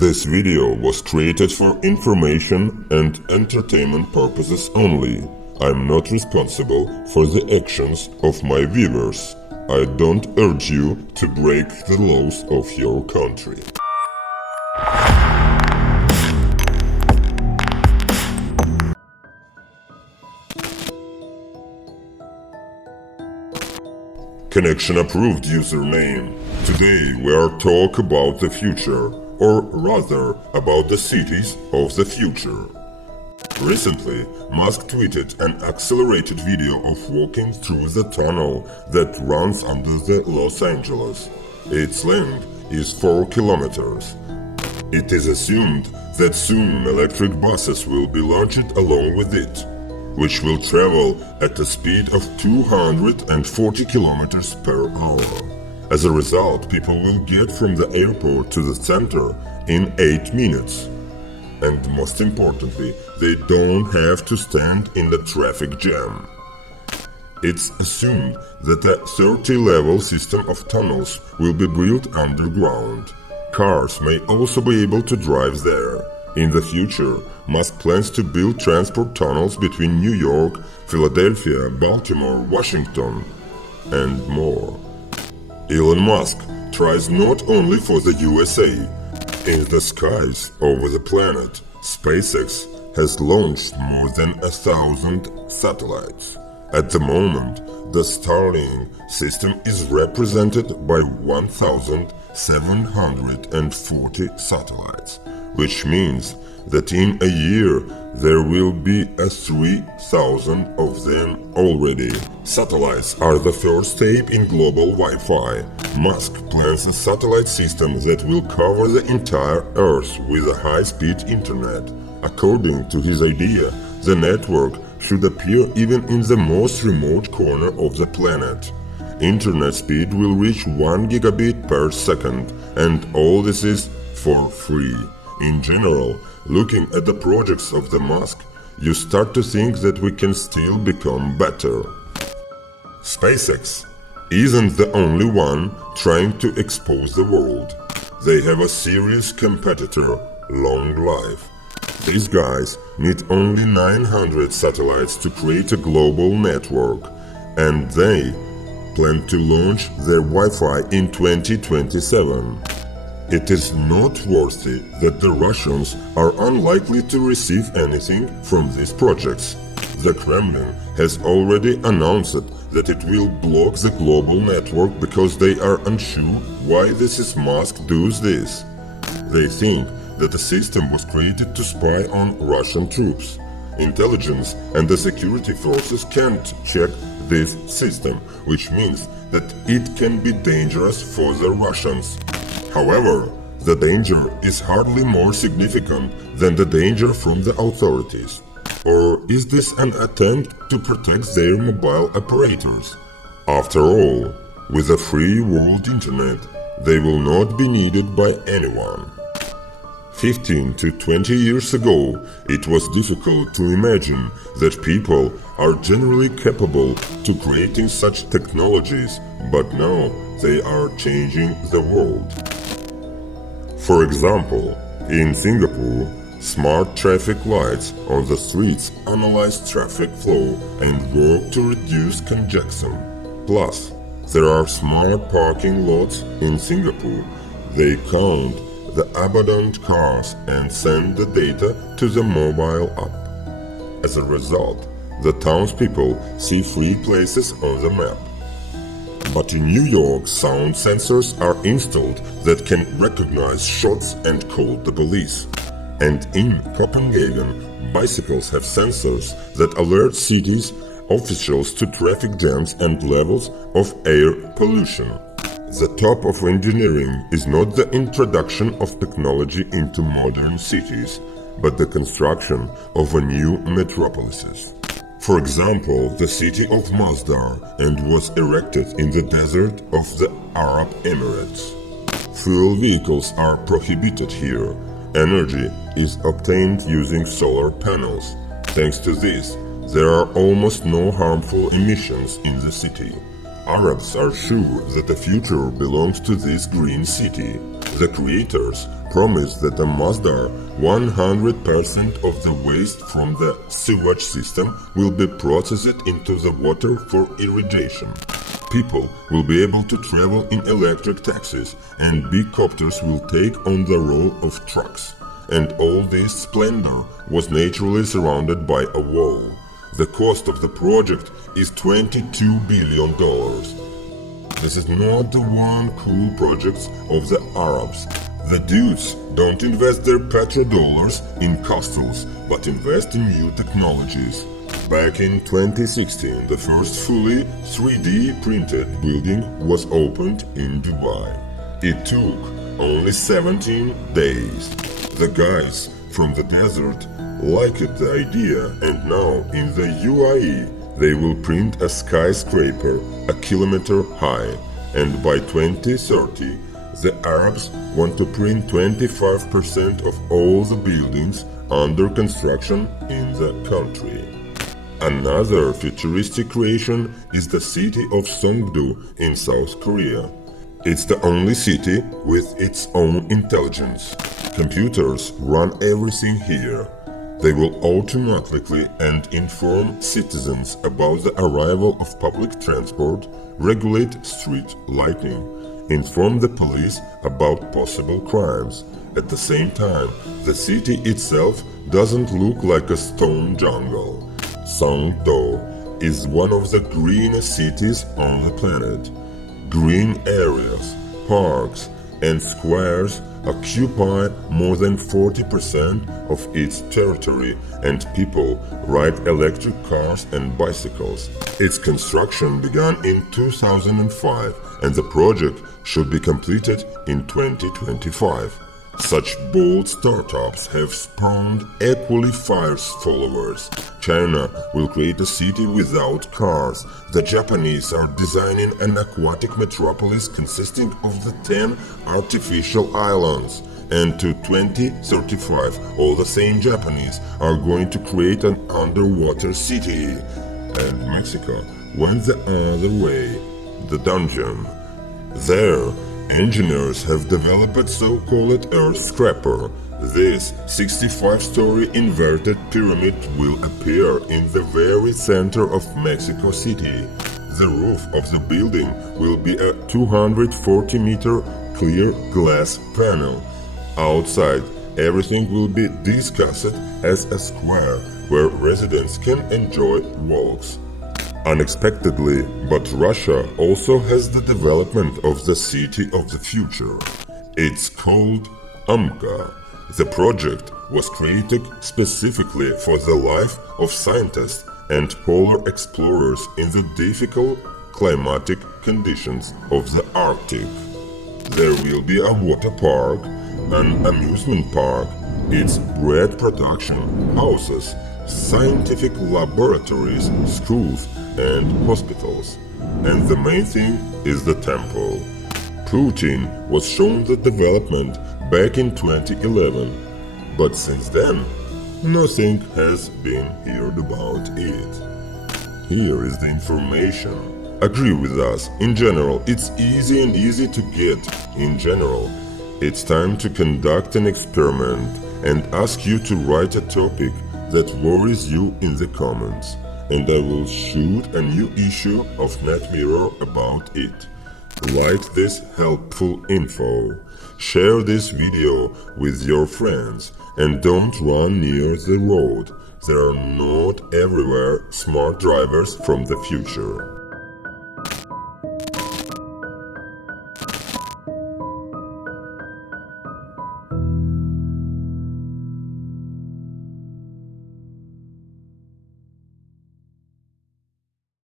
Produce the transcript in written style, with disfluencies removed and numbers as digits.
This video was created for information and entertainment purposes only. I'm not responsible for the actions of my viewers. I don't urge you to break the laws of your country. Connection approved username. Today we are talk about the future, or rather about the cities of the future. Recently, Musk tweeted an accelerated video of walking through the tunnel that runs under the Los Angeles. Its length is 4 kilometers. It is assumed that soon electric buses will be launched along with it, which will travel at a speed of 240 kilometers per hour. As a result, people will get from the airport to the center in 8 minutes. And most importantly, they don't have to stand in the traffic jam. It's assumed that a 30-level system of tunnels will be built underground. Cars may also be able to drive there. In the future, Musk plans to build transport tunnels between New York, Philadelphia, Baltimore, Washington, and more. Elon Musk tries not only for the USA. In the skies over the planet, SpaceX has launched more than 1,000 satellites. At the moment, the Starlink system is represented by 1,740 satellites, which means that in a year there will be 3,000 of them already. Satellites are the first step in global Wi-Fi. Musk plans a satellite system that will cover the entire Earth with a high-speed internet. According to his idea, the network should appear even in the most remote corner of the planet. Internet speed will reach 1 gigabit per second, and all this is for free. In general, looking at the projects of the Musk, you start to think that we can still become better. SpaceX isn't the only one trying to expose the world. They have a serious competitor, Long Life. These guys need only 900 satellites to create a global network, and they plan to launch their Wi-Fi in 2027. It is noteworthy that the Russians are unlikely to receive anything from these projects. The Kremlin has already announced that it will block the global network because they are unsure why Musk does this. They think that the system was created to spy on Russian troops. Intelligence and the security forces can't check this system, which means that it can be dangerous for the Russians. However, the danger is hardly more significant than the danger from the authorities. Or is this an attempt to protect their mobile operators? After all, with a free world internet, they will not be needed by anyone. 15 to 20 years ago, it was difficult to imagine that people are generally capable to creating such technologies, but now they are changing the world. For example, in Singapore, smart traffic lights on the streets analyze traffic flow and work to reduce congestion. Plus, there are smart parking lots in Singapore. They count the abandoned cars and send the data to the mobile app. As a result, the townspeople see free places on the map. But in New York, sound sensors are installed that can recognize shots and call the police. And in Copenhagen, bicycles have sensors that alert cities officials to traffic jams and levels of air pollution. The top of engineering is not the introduction of technology into modern cities, but the construction of a new metropolises. For example, the city of Masdar and was erected in the desert of the Arab Emirates. Fuel vehicles are prohibited here. Energy is obtained using solar panels. Thanks to this, there are almost no harmful emissions in the city. Arabs are sure that the future belongs to this green city. The creators promised that a Masdar 100% of the waste from the sewage system will be processed into the water for irrigation. People will be able to travel in electric taxis, and big copters will take on the role of trucks. And all this splendor was naturally surrounded by a wall. The cost of the project is $22 billion. This is not the one cool project of the Arabs. The dudes don't invest their petrodollars in castles, but invest in new technologies. Back in 2016, the first fully 3D printed building was opened in Dubai. It took only 17 days. The guys from the desert liked the idea, and now in the UAE they will print a skyscraper a kilometer high, and by 2030 the Arabs want to print 25% of all the buildings under construction in the country. Another futuristic creation is the city of Songdo in South Korea. It's the only city with its own intelligence. Computers run everything here. They will automatically and inform citizens about the arrival of public transport, regulate street lighting, inform the police about possible crimes. At the same time, the city itself doesn't look like a stone jungle. Songdo is one of the greenest cities on the planet. Green areas, parks, and squares occupy more than 40% of its territory, and people ride electric cars and bicycles. Its construction began in 2005, and the project should be completed in 2025. Such bold startups have spawned equally fierce followers. China will create a city without cars. The Japanese are designing an aquatic metropolis consisting of the 10 artificial islands. And to 2035, all the same Japanese are going to create an underwater city. And Mexico went the other way, the dungeon. There, engineers have developed so-called Earth Scraper. This 65-story inverted pyramid will appear in the very center of Mexico City. The roof of the building will be a 240-meter clear glass panel. Outside, everything will be discussed as a square where residents can enjoy walks. Unexpectedly, but Russia also has the development of the city of the future. It's called Amka. The project was created specifically for the life of scientists and polar explorers in the difficult climatic conditions of the Arctic. There will be a water park, an amusement park, its bread production, houses, scientific laboratories, schools, and hospitals. And the main thing is the temple. Putin was shown the development back in 2011, but since then, nothing has been heard about it. Here is the information. Agree with us. In general, it's easy to get. In general, it's time to conduct an experiment and ask you to write a topic that worries you in the comments, and I will shoot a new issue of NetMirror about it. Like this helpful info, share this video with your friends, and don't run near the road. There are not everywhere smart drivers from the future.